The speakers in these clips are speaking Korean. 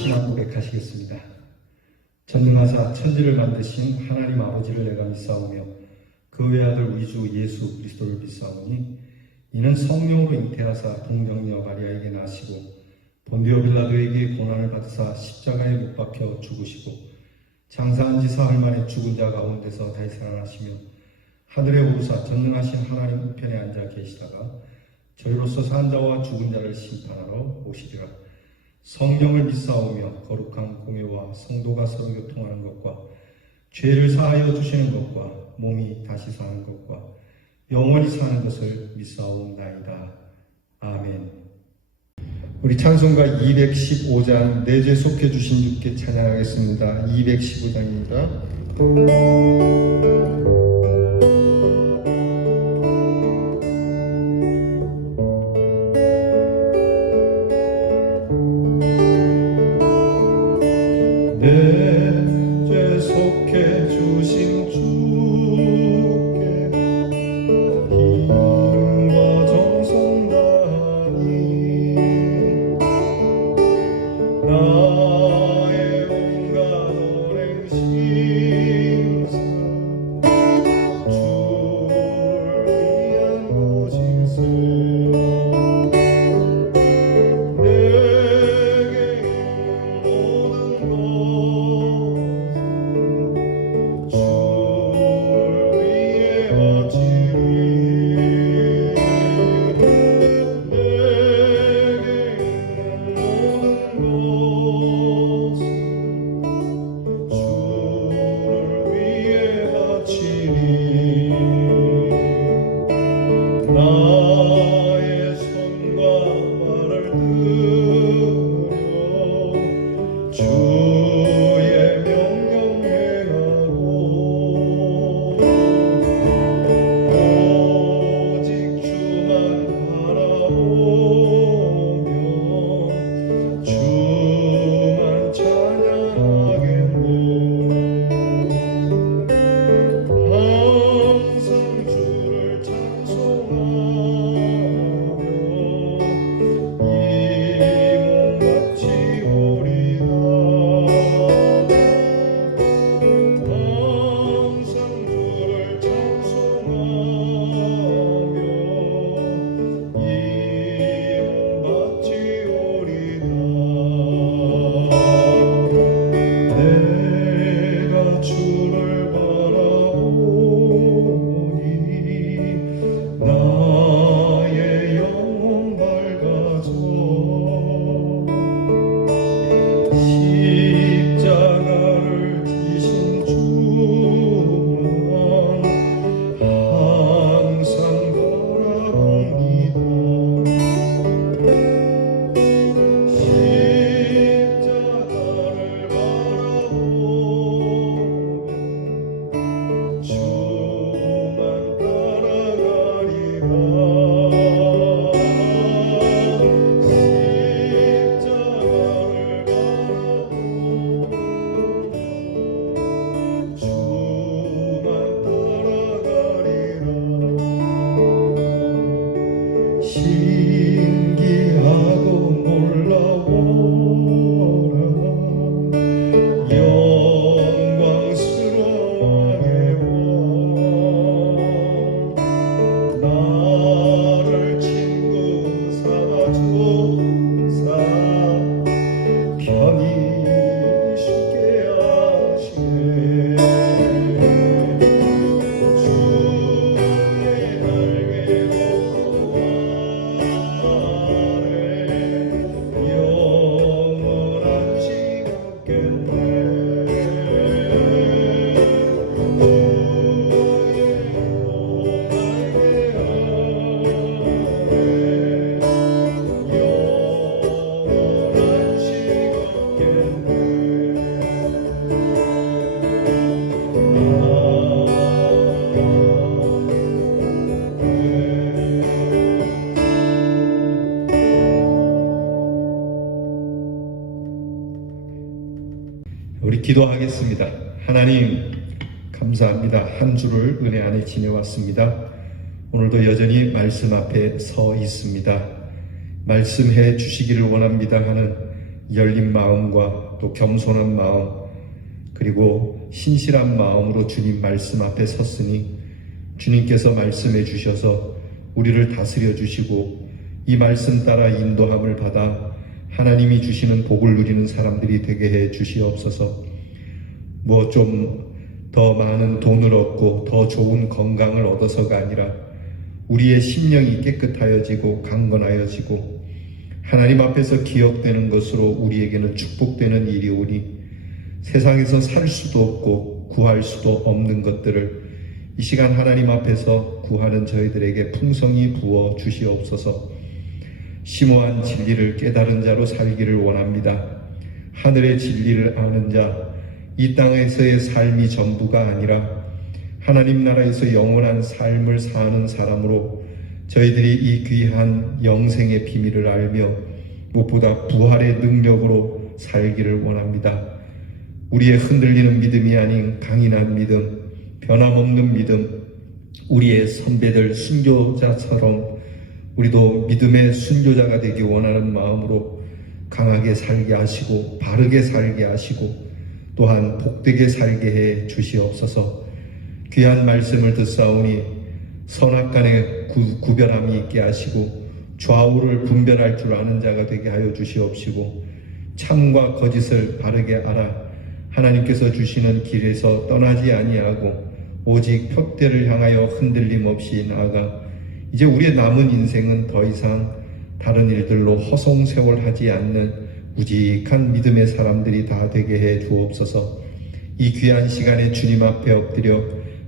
신앙 고백하시겠습니다. 전능하사 천지를 만드신 하나님 아버지를 내가 믿사오며 그 외아들 위주 예수 그리스도를 믿사오니 이는 성령으로 잉태하사 동정녀 마리아에게 나시고 본디오 빌라도에게 고난을 받으사 십자가에 못 박혀 죽으시고 장사한 지 사흘 만에 죽은 자 가운데서 다시 살아나시며 하늘에 오르사 전능하신 하나님 우편에 앉아 계시다가 저희로서 산 자와 죽은 자를 심판하러 오시리라. 성령을 믿사오며 거룩한 공회와 성도가 서로 교통하는 것과 죄를 사하여 주시는 것과 몸이 다시 사는 것과 영원히 사는 것을 믿사옵나이다. 아멘. 우리 찬송가 215장 내 죄 속해 주신 주께 찬양하겠습니다. 215장입니다. 우리 기도하겠습니다. 하나님 감사합니다. 한 주를 은혜 안에 지내왔습니다. 오늘도 여전히 말씀 앞에 서 있습니다. 말씀해 주시기를 원합니다 하는 열린 마음과 또 겸손한 마음 그리고 신실한 마음으로 주님 말씀 앞에 섰으니 주님께서 말씀해 주셔서 우리를 다스려 주시고 이 말씀 따라 인도함을 받아 하나님이 주시는 복을 누리는 사람들이 되게 해 주시옵소서. 뭐 좀 더 많은 돈을 얻고 더 좋은 건강을 얻어서가 아니라 우리의 심령이 깨끗하여지고 강건하여지고 하나님 앞에서 기억되는 것으로 우리에게는 축복되는 일이 오니 세상에서 살 수도 없고 구할 수도 없는 것들을 이 시간 하나님 앞에서 구하는 저희들에게 풍성히 부어 주시옵소서. 심오한 진리를 깨달은 자로 살기를 원합니다. 하늘의 진리를 아는 자, 이 땅에서의 삶이 전부가 아니라 하나님 나라에서 영원한 삶을 사는 사람으로 저희들이 이 귀한 영생의 비밀을 알며 무엇보다 부활의 능력으로 살기를 원합니다. 우리의 흔들리는 믿음이 아닌 강인한 믿음, 변함없는 믿음, 우리의 선배들 순교자처럼 우리도 믿음의 순교자가 되기 원하는 마음으로 강하게 살게 하시고 바르게 살게 하시고 또한 복되게 살게 해 주시옵소서. 귀한 말씀을 듣사오니 선악간에 구별함이 있게 하시고 좌우를 분별할 줄 아는 자가 되게 하여 주시옵시고 참과 거짓을 바르게 알아 하나님께서 주시는 길에서 떠나지 아니하고 오직 표대를 향하여 흔들림 없이 나아가 이제 우리의 남은 인생은 더 이상 다른 일들로 허송세월하지 않는 우직한 믿음의 사람들이 다 되게 해 주옵소서. 이 귀한 시간에 주님 앞에 엎드려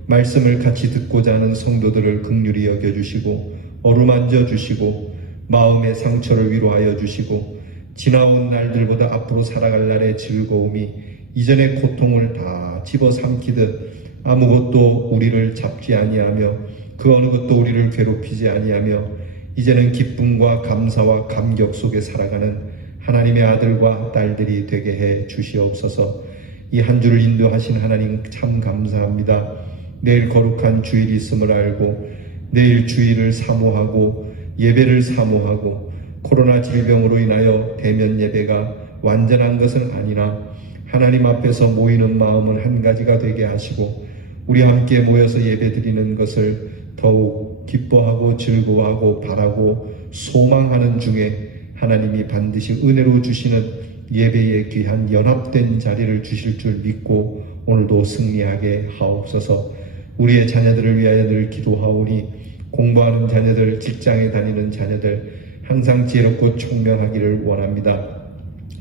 말씀을 같이 듣고자 하는 성도들을 긍휼히 여겨주시고 어루만져 주시고 마음의 상처를 위로하여 주시고 지나온 날들보다 앞으로 살아갈 날의 즐거움이 이전의 고통을 다 집어삼키듯 아무것도 우리를 잡지 아니하며 그 어느 것도 우리를 괴롭히지 아니하며 이제는 기쁨과 감사와 감격 속에 살아가는 하나님의 아들과 딸들이 되게 해 주시옵소서. 이 한 주를 인도하신 하나님 참 감사합니다. 내일 거룩한 주일이 있음을 알고 내일 주일을 사모하고 예배를 사모하고 코로나 질병으로 인하여 대면 예배가 완전한 것은 아니나 하나님 앞에서 모이는 마음은 한 가지가 되게 하시고 우리 함께 모여서 예배드리는 것을 더욱 기뻐하고 즐거워하고 바라고 소망하는 중에 하나님이 반드시 은혜로 주시는 예배의 귀한 연합된 자리를 주실 줄 믿고 오늘도 승리하게 하옵소서. 우리의 자녀들을 위하여 늘 기도하오니 공부하는 자녀들, 직장에 다니는 자녀들 항상 지혜롭고 총명하기를 원합니다.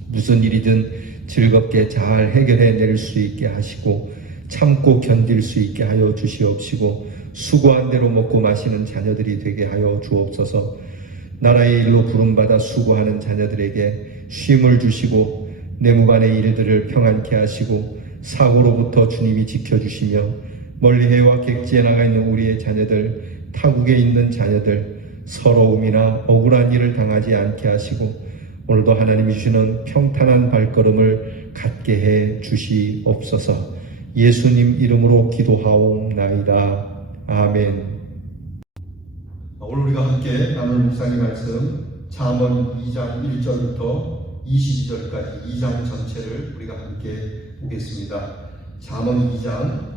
무슨 일이든 즐겁게 잘 해결해낼 수 있게 하시고 참고 견딜 수 있게 하여 주시옵시고 수고한 대로 먹고 마시는 자녀들이 되게 하여 주옵소서. 나라의 일로 부름받아 수고하는 자녀들에게 쉼을 주시고 내무반의 일들을 평안케 하시고 사고로부터 주님이 지켜주시며 멀리 해와 객지에 나가 있는 우리의 자녀들, 타국에 있는 자녀들 서러움이나 억울한 일을 당하지 않게 하시고 오늘도 하나님이 주시는 평탄한 발걸음을 갖게 해 주시옵소서. 예수님 이름으로 기도하옵나이다. 아멘. 오늘 우리가 함께 나눌 묵상의 말씀 잠언 2장 1절부터 22절까지 2장 전체를 우리가 함께 보겠습니다. 잠언 2장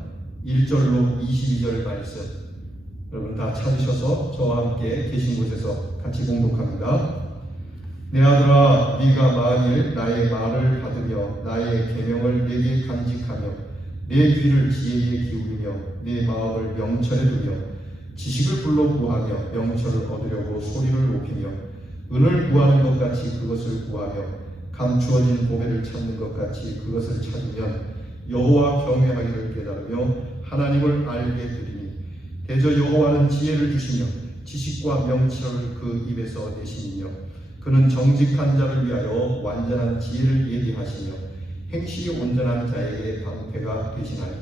1절로 22절 말씀 여러분 다 찾으셔서 저와 함께 계신 곳에서 같이 공독합니다. 내 아들아 네가 만일 나의 말을 받으며 나의 계명을 내게 간직하며 내 귀를 지혜에 기울이며 내 마음을 명철에 두며 지식을 불러 구하며 명철을 얻으려고 소리를 높이며 은을 구하는 것 같이 그것을 구하며 감추어진 보배를 찾는 것 같이 그것을 찾으면 여호와 경외하기를 깨달으며 하나님을 알게 되리니 대저 여호와는 지혜를 주시며 지식과 명철을 그 입에서 내시니며 그는 정직한 자를 위하여 완전한 지혜를 예비하시며 행실이 온전한 자에게 방패가 되시나니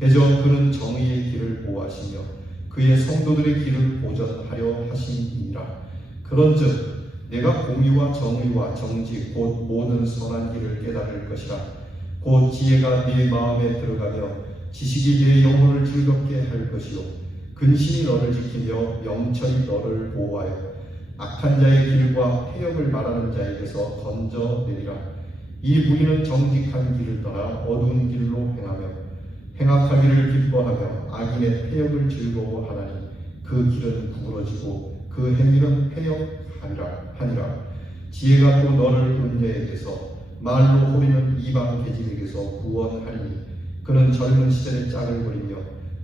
대저 그는 정의의 길을 보호하시며 그의 성도들의 길을 보전하려 하심이니라. 그런즉 내가 공의와 정의와 정직 곧 모든 선한 길을 깨달을 것이라. 곧 지혜가 네 마음에 들어가며 지식이 네 영혼을 즐겁게 할 것이요 근신이 너를 지키며 명철이 너를 보호하여 악한 자의 길과 폐역을 말하는 자에게서 건져내리라. 이 무리는 정직한 길을 떠나 어두운 길로 행악하기를 기뻐하며 악인의 폐역을 즐거워하나니 그 길은 구부러지고 그 행위는 폐역하니라. 지혜가 또 너를 음녀에게서 말로 호리는 이방 계집에게서 구원하리니 그는 젊은 시절에 짝을 버리며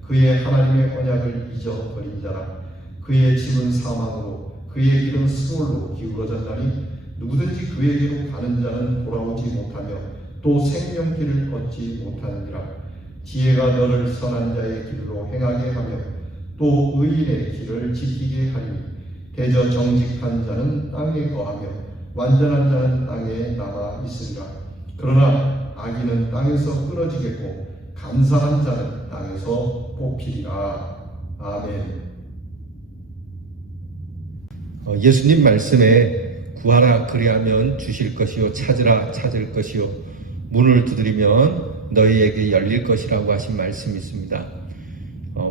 그의 하나님의 언약을 잊어버린 자라. 그의 집은 사망으로 그의 길은 스골로 기울어졌다니 누구든지 그에게로 가는 자는 돌아오지 못하며 또 생명길을 얻지 못하느니라. 지혜가 너를 선한 자의 길로 행하게 하며 또 의인의 길을 지키게 하리니 대저 정직한 자는 땅에 거하며 완전한 자는 땅에 남아 있으리라. 그러나 악인은 땅에서 끊어지겠고 감사한 자는 땅에서 뽑히리라. 아멘. 예수님 말씀에 구하라 그리하면 주실 것이요 찾으라 찾을 것이요 문을 두드리면 너희에게 열릴 것이라고 하신 말씀이 있습니다.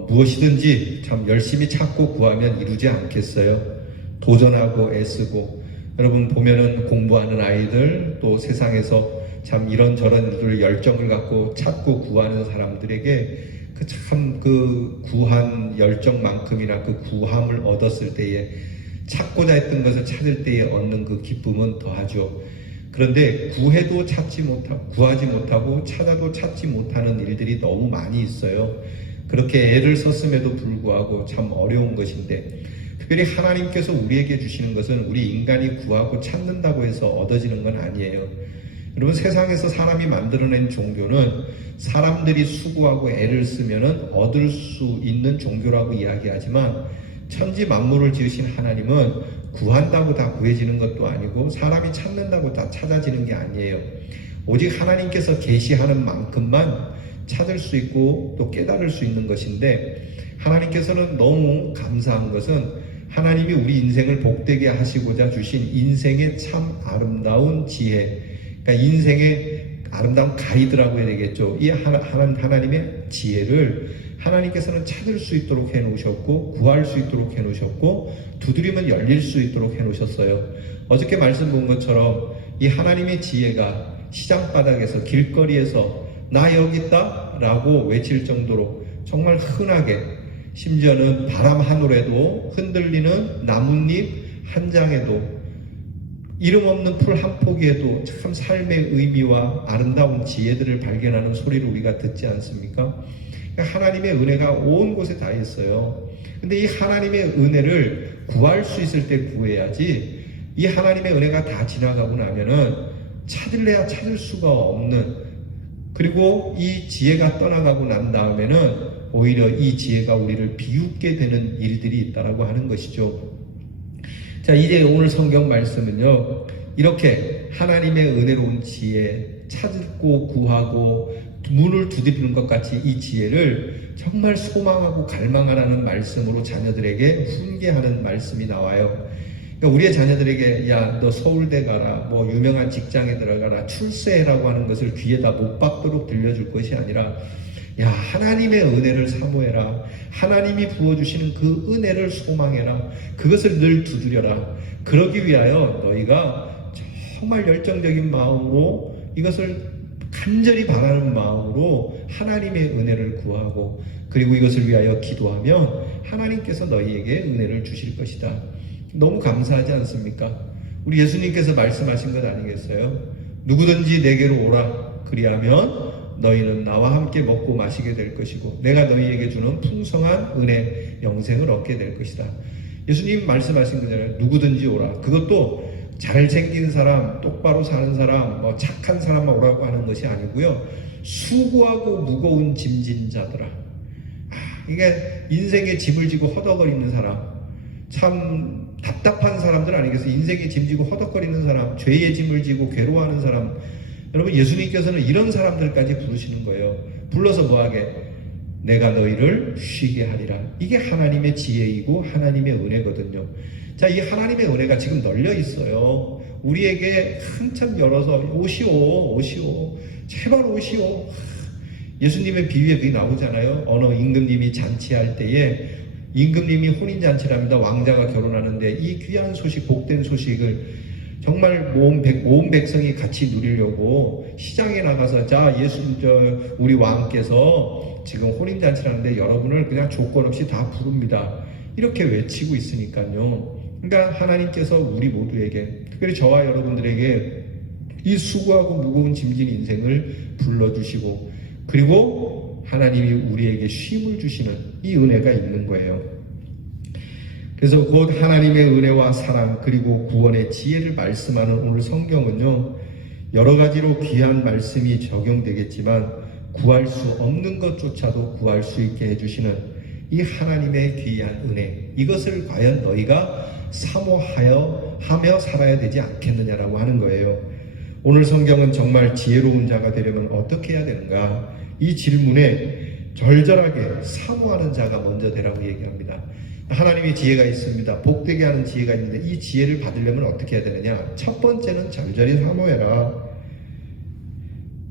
무엇이든지 참 열심히 찾고 구하면 이루지 않겠어요? 도전하고 애쓰고 여러분 보면은 공부하는 아이들 또 세상에서 참 이런저런 일들 열정을 갖고 찾고 구하는 사람들에게 그 구한 열정만큼이나 그 구함을 얻었을 때에 찾고자 했던 것을 찾을 때에 얻는 그 기쁨은 더하죠. 그런데 구해도 구하지 못하고 찾아도 찾지 못하는 일들이 너무 많이 있어요. 그렇게 애를 썼음에도 불구하고 참 어려운 것인데 특별히 하나님께서 우리에게 주시는 것은 우리 인간이 구하고 찾는다고 해서 얻어지는 건 아니에요. 여러분 세상에서 사람이 만들어낸 종교는 사람들이 수고하고 애를 쓰면은 얻을 수 있는 종교라고 이야기하지만 천지 만물을 지으신 하나님은 구한다고 다 구해지는 것도 아니고 사람이 찾는다고 다 찾아지는 게 아니에요. 오직 하나님께서 계시하는 만큼만 찾을 수 있고 또 깨달을 수 있는 것인데 하나님께서는 너무 감사한 것은 하나님이 우리 인생을 복되게 하시고자 주신 인생의 참 아름다운 지혜, 그러니까 인생의 아름다운 가이드라고 해야 되겠죠. 이 하나님의 지혜를 하나님께서는 찾을 수 있도록 해놓으셨고 구할 수 있도록 해놓으셨고 두드리면 열릴 수 있도록 해놓으셨어요. 어저께 말씀 본 것처럼 이 하나님의 지혜가 시장바닥에서 길거리에서 나 여기 있다 라고 외칠 정도로 정말 흔하게 심지어는 바람 한 올에도 흔들리는 나뭇잎 한 장에도 이름 없는 풀 한 포기에도 참 삶의 의미와 아름다운 지혜들을 발견하는 소리를 우리가 듣지 않습니까? 하나님의 은혜가 온 곳에 다 있어요. 근데 이 하나님의 은혜를 구할 수 있을 때 구해야지 이 하나님의 은혜가 다 지나가고 나면은 찾을래야 찾을 수가 없는 그리고 이 지혜가 떠나가고 난 다음에는 오히려 이 지혜가 우리를 비웃게 되는 일들이 있다라고 하는 것이죠. 자, 이제 오늘 성경 말씀은요. 이렇게 하나님의 은혜로운 지혜 찾고 구하고 문을 두드리는 것 같이 이 지혜를 정말 소망하고 갈망하라는 말씀으로 자녀들에게 훈계하는 말씀이 나와요. 그러니까 우리의 자녀들에게 야, 너 서울대 가라, 뭐 유명한 직장에 들어가라, 출세라고 하는 것을 귀에다 못 박도록 들려줄 것이 아니라 야, 하나님의 은혜를 사모해라. 하나님이 부어주시는 그 은혜를 소망해라. 그것을 늘 두드려라. 그러기 위하여 너희가 정말 열정적인 마음으로 이것을 간절히 바라는 마음으로 하나님의 은혜를 구하고 그리고 이것을 위하여 기도하면 하나님께서 너희에게 은혜를 주실 것이다. 너무 감사하지 않습니까? 우리 예수님께서 말씀하신 것 아니겠어요? 누구든지 내게로 오라. 그리하면 너희는 나와 함께 먹고 마시게 될 것이고 내가 너희에게 주는 풍성한 은혜 영생을 얻게 될 것이다. 예수님 말씀하신 거잖아요. 누구든지 오라. 그것도 잘생긴 사람, 똑바로 사는 사람, 뭐 착한 사람만 오라고 하는 것이 아니고요. 수고하고 무거운 짐진 자들아. 이게 인생에 짐을 지고 허덕거리는 사람, 참 답답한 사람들 아니겠어요? 인생에 짐지고 허덕거리는 사람, 죄의 짐을 지고 괴로워하는 사람. 여러분 예수님께서는 이런 사람들까지 부르시는 거예요. 불러서 뭐하게? 내가 너희를 쉬게 하리라. 이게 하나님의 지혜이고 하나님의 은혜거든요. 자, 이 하나님의 은혜가 지금 널려 있어요. 우리에게 한참 열어서 오시오, 오시오, 제발 오시오. 예수님의 비유에 그게 나오잖아요. 어느 임금님이 잔치할 때에 임금님이 혼인잔치랍니다. 왕자가 결혼하는데 이 귀한 소식, 복된 소식을 정말 온 백성이 같이 누리려고 시장에 나가서 자 우리 왕께서 지금 혼인잔치라는데 여러분을 그냥 조건 없이 다 부릅니다. 이렇게 외치고 있으니까요. 그러니까 하나님께서 우리 모두에게, 특별히 저와 여러분들에게 이 수고하고 무거운 짐진 인생을 불러주시고, 그리고 하나님이 우리에게 쉼을 주시는 이 은혜가 있는 거예요. 그래서 곧 하나님의 은혜와 사랑 그리고 구원의 지혜를 말씀하는 오늘 성경은요, 여러 가지로 귀한 말씀이 적용되겠지만 구할 수 없는 것조차도 구할 수 있게 해주시는 이 하나님의 귀한 은혜, 이것을 과연 너희가 사모하며 살아야 되지 않겠느냐라고 하는 거예요. 오늘 성경은 정말 지혜로운 자가 되려면 어떻게 해야 되는가? 이 질문에 절절하게 사모하는 자가 먼저 되라고 얘기합니다. 하나님의 지혜가 있습니다. 복되게 하는 지혜가 있는데 이 지혜를 받으려면 어떻게 해야 되느냐? 첫 번째는 절절히 사모해라.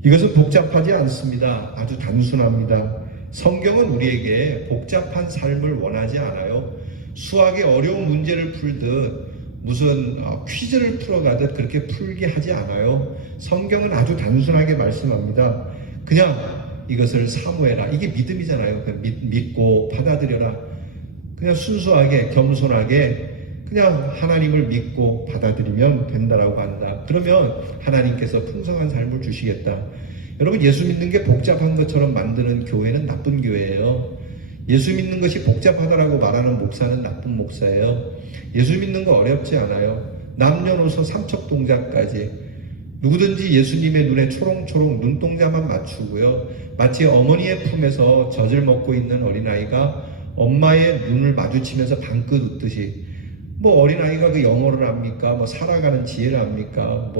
이것은 복잡하지 않습니다. 아주 단순합니다. 성경은 우리에게 복잡한 삶을 원하지 않아요. 수학의 어려운 문제를 풀듯 무슨 퀴즈를 풀어가듯 그렇게 풀게 하지 않아요. 성경은 아주 단순하게 말씀합니다. 그냥 이것을 사모해라. 이게 믿음이잖아요. 믿고 받아들여라. 그냥 순수하게 겸손하게 그냥 하나님을 믿고 받아들이면 된다라고 한다. 그러면 하나님께서 풍성한 삶을 주시겠다. 여러분, 예수 믿는 게 복잡한 것처럼 만드는 교회는 나쁜 교회예요. 예수 믿는 것이 복잡하다라고 말하는 목사는 나쁜 목사예요. 예수 믿는 거 어렵지 않아요. 남녀노소 삼척 동자까지 누구든지 예수님의 눈에 초롱초롱 눈동자만 맞추고요. 마치 어머니의 품에서 젖을 먹고 있는 어린아이가 엄마의 눈을 마주치면서 방긋 웃듯이, 뭐 어린아이가 그 영어를 압니까? 뭐 살아가는 지혜를 압니까?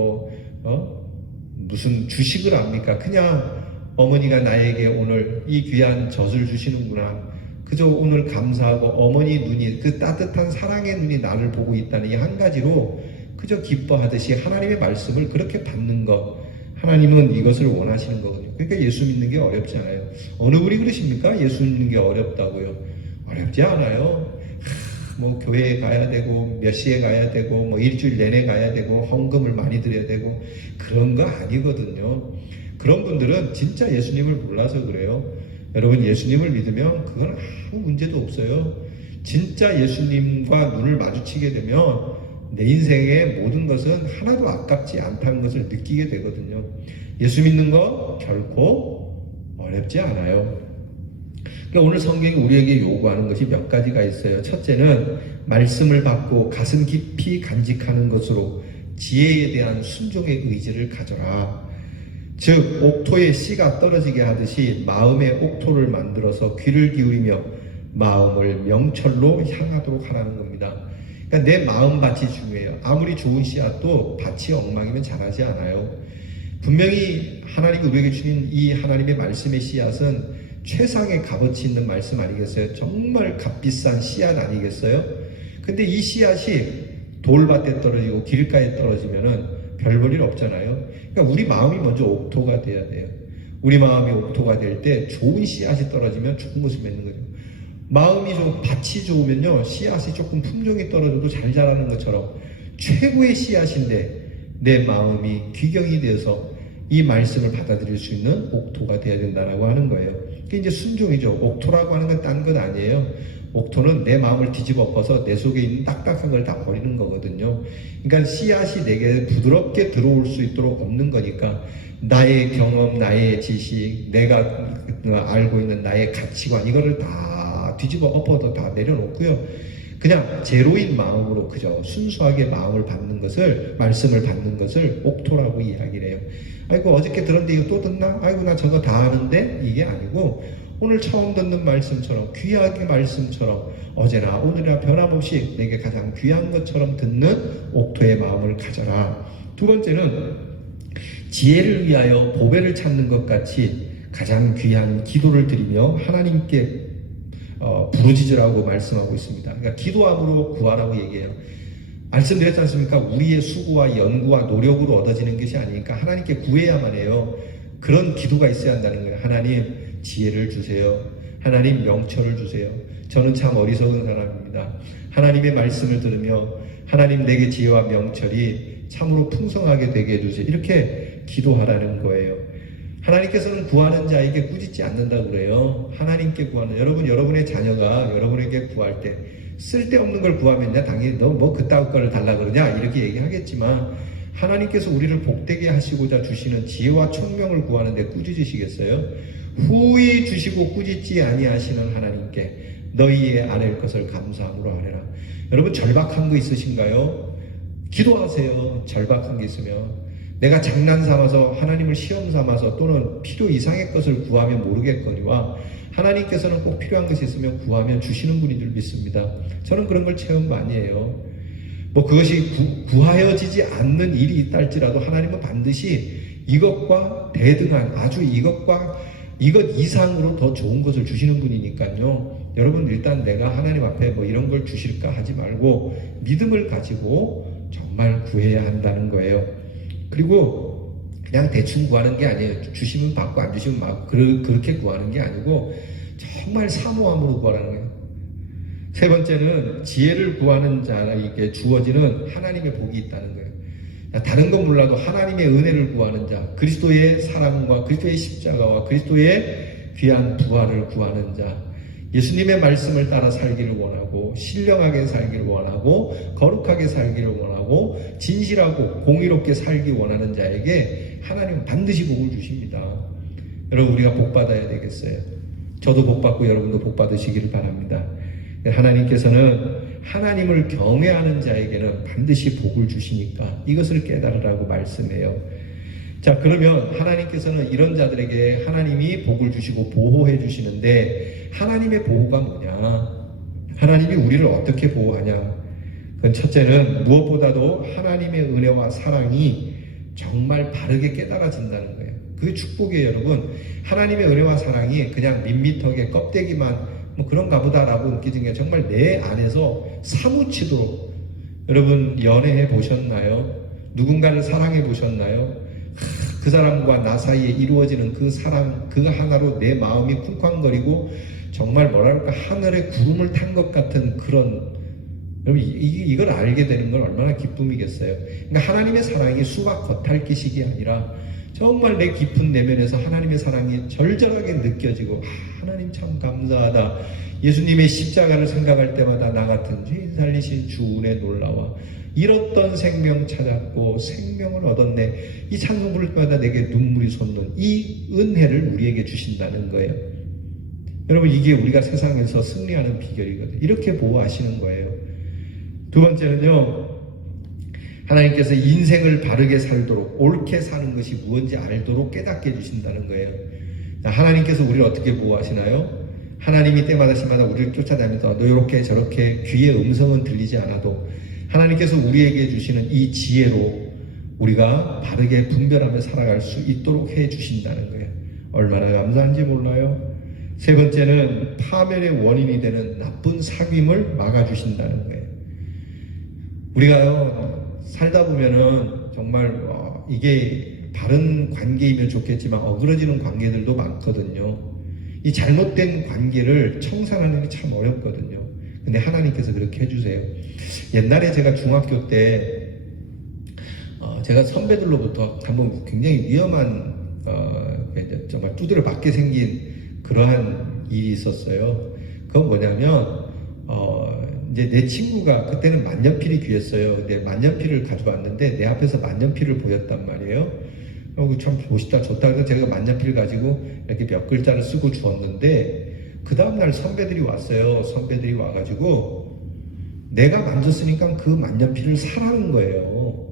무슨 주식을 압니까? 그냥 어머니가 나에게 오늘 이 귀한 젖을 주시는구나. 그저 오늘 감사하고 어머니 눈이, 그 따뜻한 사랑의 눈이 나를 보고 있다는 이 한 가지로 그저 기뻐하듯이 하나님의 말씀을 그렇게 받는 것, 하나님은 이것을 원하시는 거거든요. 그러니까 예수 믿는 게 어렵지 않아요. 어느 분이 그러십니까? 예수 믿는 게 어렵다고요. 어렵지 않아요. 뭐 교회에 가야 되고 몇 시에 가야 되고 뭐 일주일 내내 가야 되고 헌금을 많이 드려야 되고 그런 거 아니거든요. 그런 분들은 진짜 예수님을 몰라서 그래요. 여러분, 예수님을 믿으면 그건 아무 문제도 없어요. 진짜 예수님과 눈을 마주치게 되면 내 인생의 모든 것은 하나도 아깝지 않다는 것을 느끼게 되거든요. 예수 믿는 거 결코 어렵지 않아요. 그러니까 오늘 성경이 우리에게 요구하는 것이 몇 가지가 있어요. 첫째는 말씀을 받고 가슴 깊이 간직하는 것으로 지혜에 대한 순종의 의지를 가져라. 즉 옥토에 씨가 떨어지게 하듯이 마음의 옥토를 만들어서 귀를 기울이며 마음을 명철로 향하도록 하라는 겁니다. 그러니까 내 마음밭이 중요해요. 아무리 좋은 씨앗도 밭이 엉망이면 자라지 않아요. 분명히 하나님이 우리에게 주신 이 하나님의 말씀의 씨앗은 최상의 값어치 있는 말씀 아니겠어요? 정말 값비싼 씨앗 아니겠어요? 근데 이 씨앗이 돌밭에 떨어지고 길가에 떨어지면은 별 볼 일 없잖아요. 그러니까 우리 마음이 먼저 옥토가 돼야 돼요. 우리 마음이 옥토가 될 때 좋은 씨앗이 떨어지면 좋은 것을 맺는 거죠. 마음이 좀 밭이 좋으면요, 씨앗이 조금 품종이 떨어져도 잘 자라는 것처럼 최고의 씨앗인데 내 마음이 귀경이 되어서 이 말씀을 받아들일 수 있는 옥토가 되어야 된다라고 하는 거예요. 그게 이제 순종이죠. 옥토라고 하는 건 딴 것 아니에요. 옥토는 내 마음을 뒤집어 엎어서 내 속에 있는 딱딱한 걸 다 버리는 거거든요. 그러니까 씨앗이 내게 부드럽게 들어올 수 있도록 없는 거니까 나의 경험, 나의 지식, 내가 알고 있는 나의 가치관, 이거를 다 뒤집어 엎어서 다 내려놓고요. 그냥 제로인 마음으로 그저 순수하게 마음을 받는 것을, 말씀을 받는 것을 옥토라고 이야기를 해요. 아이고 어저께 들었는데 이거 또 듣나? 아이고 나 저거 다 아는데? 이게 아니고 오늘 처음 듣는 말씀처럼, 귀하게 말씀처럼 어제나 오늘이나 변함없이 내게 가장 귀한 것처럼 듣는 옥토의 마음을 가져라. 두 번째는 지혜를 위하여 보배를 찾는 것 같이 가장 귀한 기도를 드리며 하나님께 부르짖으라고 말씀하고 있습니다. 그러니까 기도함으로 구하라고 얘기해요. 말씀드렸지 않습니까? 우리의 수고와 연구와 노력으로 얻어지는 것이 아니니까 하나님께 구해야만 해요. 그런 기도가 있어야 한다는 거예요. 하나님 지혜를 주세요. 하나님 명철을 주세요. 저는 참 어리석은 사람입니다. 하나님의 말씀을 들으며 하나님 내게 지혜와 명철이 참으로 풍성하게 되게 해주세요. 이렇게 기도하라는 거예요. 하나님께서는 구하는 자에게 꾸짖지 않는다고 그래요. 하나님께 구하는, 여러분의 자녀가 여러분에게 구할 때 쓸데없는 걸 구하면 당연히 너 뭐 그따위 거를 달라 그러냐 이렇게 얘기하겠지만, 하나님께서 우리를 복되게 하시고자 주시는 지혜와 총명을 구하는데 꾸짖으시겠어요? 후히 주시고 꾸짖지 아니하시는 하나님께 너희의 아랠 것을 감사함으로 아뢰라. 여러분 절박한 거 있으신가요? 기도하세요. 절박한 게 있으면. 내가 장난 삼아서 하나님을 시험 삼아서 또는 필요 이상의 것을 구하면 모르겠거니와 하나님께서는 꼭 필요한 것이 있으면 구하면 주시는 분인 줄 믿습니다. 저는 그런 걸 체험 많이 해요. 뭐 그것이 구하여지지 않는 일이 있다 할지라도 하나님은 반드시 이것과 대등한, 아주 이것 이상으로 더 좋은 것을 주시는 분이니까요. 여러분 일단 내가 하나님 앞에 뭐 이런 걸 주실까 하지 말고 믿음을 가지고 정말 구해야 한다는 거예요. 그리고 그냥 대충 구하는 게 아니에요. 주시면 받고 안 주시면 받고 그렇게 구하는 게 아니고 정말 사모함으로 구하라는 거예요. 세 번째는 지혜를 구하는 자에게 주어지는 하나님의 복이 있다는 거예요. 다른 건 몰라도 하나님의 은혜를 구하는 자, 그리스도의 사랑과 그리스도의 십자가와 그리스도의 귀한 부활을 구하는 자, 예수님의 말씀을 따라 살기를 원하고 신령하게 살기를 원하고 거룩하게 살기를 원하고 진실하고 공의롭게 살기 원하는 자에게 하나님은 반드시 복을 주십니다. 여러분 우리가 복 받아야 되겠어요. 저도 복 받고 여러분도 복 받으시기를 바랍니다. 하나님께서는 하나님을 경외하는 자에게는 반드시 복을 주시니까 이것을 깨달으라고 말씀해요. 자, 그러면 하나님께서는 이런 자들에게 하나님이 복을 주시고 보호해 주시는데 하나님의 보호가 뭐냐? 하나님이 우리를 어떻게 보호하냐? 그건 첫째는 무엇보다도 하나님의 은혜와 사랑이 정말 바르게 깨달아진다는 거예요. 그게 축복이에요, 여러분. 하나님의 은혜와 사랑이 그냥 밋밋하게 껍데기만 뭐 그런가 보다라고 느끼는 게 정말 내 안에서 사무치도록. 여러분 연애해 보셨나요? 누군가를 사랑해 보셨나요? 그 사람과 나 사이에 이루어지는 그 사랑, 그 하나로 내 마음이 쿵쾅거리고 정말 뭐랄까 하늘에 구름을 탄 것 같은 그런, 여러분 이걸 알게 되는 건 얼마나 기쁨이겠어요. 그러니까 하나님의 사랑이 수박 겉핥기식이 아니라 정말 내 깊은 내면에서 하나님의 사랑이 절절하게 느껴지고 하나님 참 감사하다. 예수님의 십자가를 생각할 때마다 나 같은 죄인 살리신 주 은혜 놀라와 잃었던 생명 찾았고 생명을 얻었네. 이 찬송 부를 때마다 내게 눈물이 솟는 이 은혜를 우리에게 주신다는 거예요. 여러분 이게 우리가 세상에서 승리하는 비결이거든요. 이렇게 보호하시는 거예요. 두 번째는요, 하나님께서 인생을 바르게 살도록 옳게 사는 것이 무엇인지 알도록 깨닫게 해주신다는 거예요. 하나님께서 우리를 어떻게 보호하시나요? 하나님이 때마다 시마다 우리를 쫓아다니면서 너 이렇게 저렇게 귀의 음성은 들리지 않아도 하나님께서 우리에게 주시는 이 지혜로 우리가 바르게 분별하며 살아갈 수 있도록 해주신다는 거예요. 얼마나 감사한지 몰라요. 세 번째는 파멸의 원인이 되는 나쁜 사귐을 막아주신다는 거예요. 우리가요 살다 보면은 정말 이게 바른 관계이면 좋겠지만 어그러지는 관계들도 많거든요. 이 잘못된 관계를 청산하는 게 참 어렵거든요. 근데 하나님께서 그렇게 해주세요. 옛날에 제가 중학교 때 제가 선배들로부터 한번 굉장히 위험한 정말 두드려 맞게 생긴 그러한 일이 있었어요. 그건 뭐냐면 이제 내 친구가 그때는 만년필이 귀했어요. 근데 만년필을 가져왔는데 내 앞에서 만년필을 보였단 말이에요. 참 멋있다 좋다 해서 제가 만년필을 가지고 이렇게 몇 글자를 쓰고 주었는데 그 다음날 선배들이 왔어요. 선배들이 와가지고 내가 만졌으니까 그 만년필을 사라는 거예요.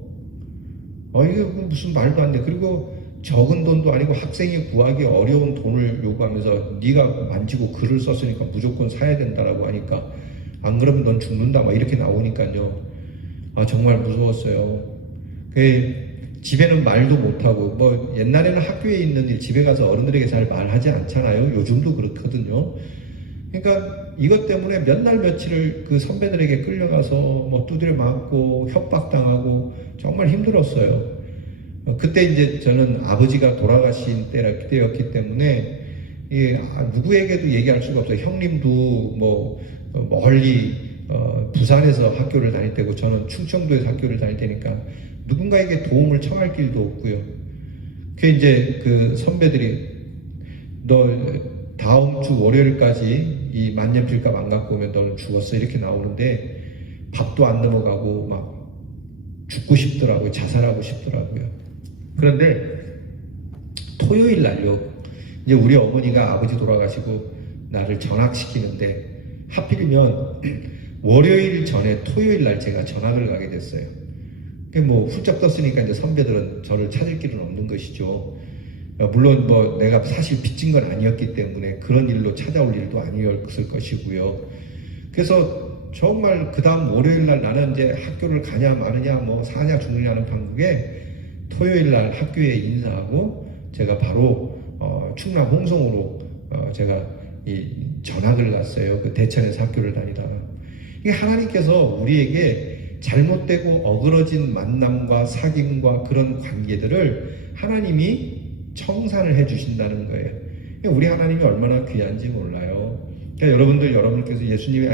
이게 무슨 말도 안 돼. 그리고 적은 돈도 아니고 학생이 구하기 어려운 돈을 요구하면서 네가 만지고 글을 썼으니까 무조건 사야 된다라고 하니까 안 그러면 넌 죽는다 막 이렇게 나오니까요. 정말 무서웠어요. 집에는 말도 못하고 뭐 옛날에는 학교에 있는 일 집에 가서 어른들에게 잘 말하지 않잖아요. 요즘도 그렇거든요. 그러니까 이것 때문에 몇 날 며칠을 그 선배들에게 끌려가서 뭐 두드려 맞고 협박당하고 정말 힘들었어요. 그때 이제 저는 아버지가 돌아가신 때였기 때문에 누구에게도 얘기할 수가 없어요. 형님도 뭐 멀리 부산에서 학교를 다닐 때고 저는 충청도에서 학교를 다닐 때니까 누군가에게 도움을 청할 길도 없고요. 그 이제 그 선배들이 너 다음 주 월요일까지 이 만년필값 안 갖고 오면 너는 죽었어 이렇게 나오는데 밥도 안 넘어가고 막 죽고 싶더라고요. 자살하고 싶더라고요. 그런데 토요일 날요. 이제 우리 어머니가 아버지 돌아가시고 나를 전학시키는데 하필이면 월요일 전에 토요일 날 제가 전학을 가게 됐어요. 뭐 훌쩍 떴으니까 이제 선배들은 저를 찾을 길은 없는 것이죠. 물론 뭐 내가 사실 빚진 건 아니었기 때문에 그런 일로 찾아올 일도 아니었을 것이고요. 그래서 정말 그 다음 월요일 날 나는 이제 학교를 가냐 마느냐 뭐 사냐 죽느냐는 판국에 토요일 날 학교에 인사하고 제가 바로 충남 홍성으로 제가 이 전학을 갔어요. 그 대천에서 학교를 다니다가 이게 하나님께서 우리에게 잘못되고 어그러진 만남과 사귐과 그런 관계들을 하나님이 청산을 해주신다는 거예요. 우리 하나님이 얼마나 귀한지 몰라요. 그러니까 여러분께서 예수님이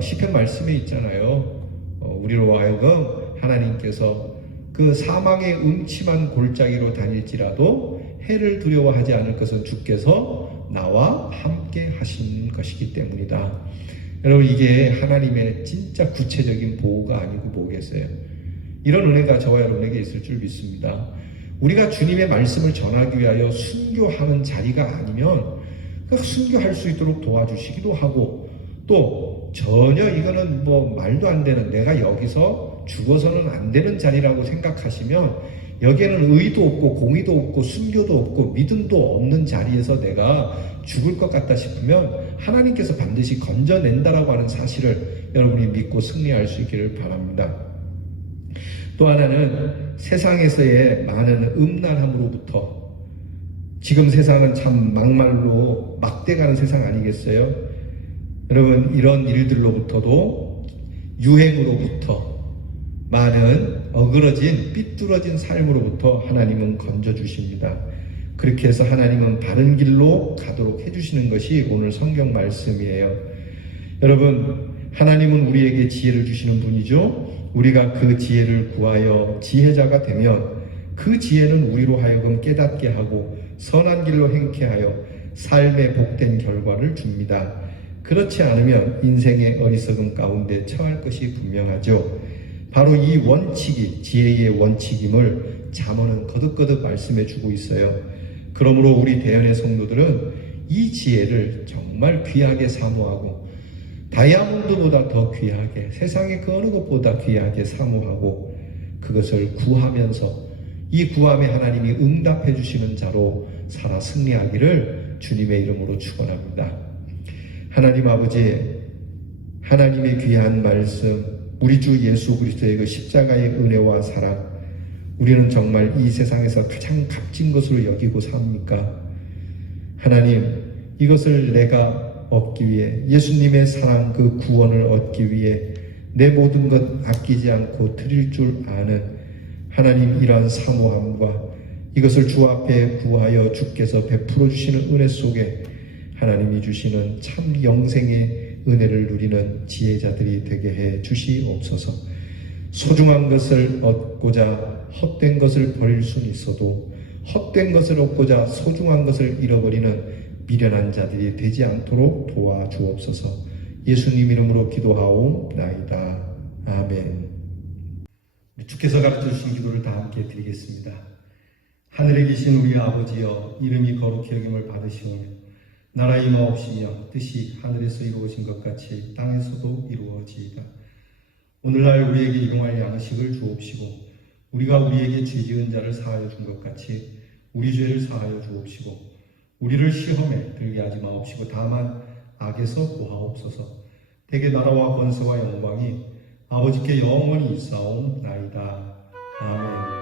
시편 말씀에 있잖아요. 우리로 하여금 하나님께서 그 사망의 음침한 골짜기로 다닐지라도 해를 두려워하지 않을 것은 주께서 나와 함께 하신 것이기 때문이다. 여러분 이게 하나님의 진짜 구체적인 보호가 아니고 뭐겠어요? 이런 은혜가 저와 여러분에게 있을 줄 믿습니다. 우리가 주님의 말씀을 전하기 위하여 순교하는 자리가 아니면 순교할 수 있도록 도와주시기도 하고 또 전혀 이거는 뭐 말도 안 되는 내가 여기서 죽어서는 안 되는 자리라고 생각하시면 여기에는 의도 없고 공의도 없고 순교도 없고 믿음도 없는 자리에서 내가 죽을 것 같다 싶으면 하나님께서 반드시 건져낸다라고 하는 사실을 여러분이 믿고 승리할 수 있기를 바랍니다. 또 하나는 세상에서의 많은 음란함으로부터 지금 세상은 참 막말로 막대가는 세상 아니겠어요? 여러분 이런 일들로부터도 유행으로부터 많은 어그러진 삐뚤어진 삶으로부터 하나님은 건져주십니다. 그렇게 해서 하나님은 바른 길로 가도록 해주시는 것이 오늘 성경 말씀이에요. 여러분 하나님은 우리에게 지혜를 주시는 분이죠. 우리가 그 지혜를 구하여 지혜자가 되면 그 지혜는 우리로 하여금 깨닫게 하고 선한 길로 행케 하여 삶의 복된 결과를 줍니다. 그렇지 않으면 인생의 어리석음 가운데 처할 것이 분명하죠. 바로 이 원칙이 지혜의 원칙임을 잠언은 거듭거듭 말씀해 주고 있어요. 그러므로 우리 대연의 성도들은 이 지혜를 정말 귀하게 사모하고 다이아몬드보다 더 귀하게 세상의 그 어느 것보다 귀하게 사모하고 그것을 구하면서 이 구함에 하나님이 응답해 주시는 자로 살아 승리하기를 주님의 이름으로 축원합니다. 하나님 아버지 하나님의 귀한 말씀 우리 주 예수 그리스도의 그 십자가의 은혜와 사랑 우리는 정말 이 세상에서 가장 값진 것으로 여기고 삽니까? 하나님 이것을 내가 얻기 위해 예수님의 사랑 그 구원을 얻기 위해 내 모든 것 아끼지 않고 드릴 줄 아는 하나님 이러한 사모함과 이것을 주 앞에 구하여 주께서 베풀어 주시는 은혜 속에 하나님이 주시는 참 영생의 은혜를 누리는 지혜자들이 되게 해 주시옵소서. 소중한 것을 얻고자 헛된 것을 버릴 수는 있어도 헛된 것을 얻고자 소중한 것을 잃어버리는 미련한 자들이 되지 않도록 도와주옵소서. 예수님 이름으로 기도하옵나이다. 아멘. 주께서 가르쳐 주신 기도를 다 함께 드리겠습니다. 하늘에 계신 우리 아버지여 이름이 거룩히 여김을 받으시오며 나라 임하옵시며 뜻이 하늘에서 이루어진 것 같이 땅에서도 이루어지이다. 오늘날 우리에게 일용할 양식을 주옵시고 우리가 우리에게 죄 지은 자를 사하여 준 것 같이 우리 죄를 사하여 주옵시고 우리를 시험에 들게 하지 마옵시고 다만 악에서 구하옵소서. 대개 나라와 권세와 영광이 아버지께 영원히 있사옵나이다. 아멘.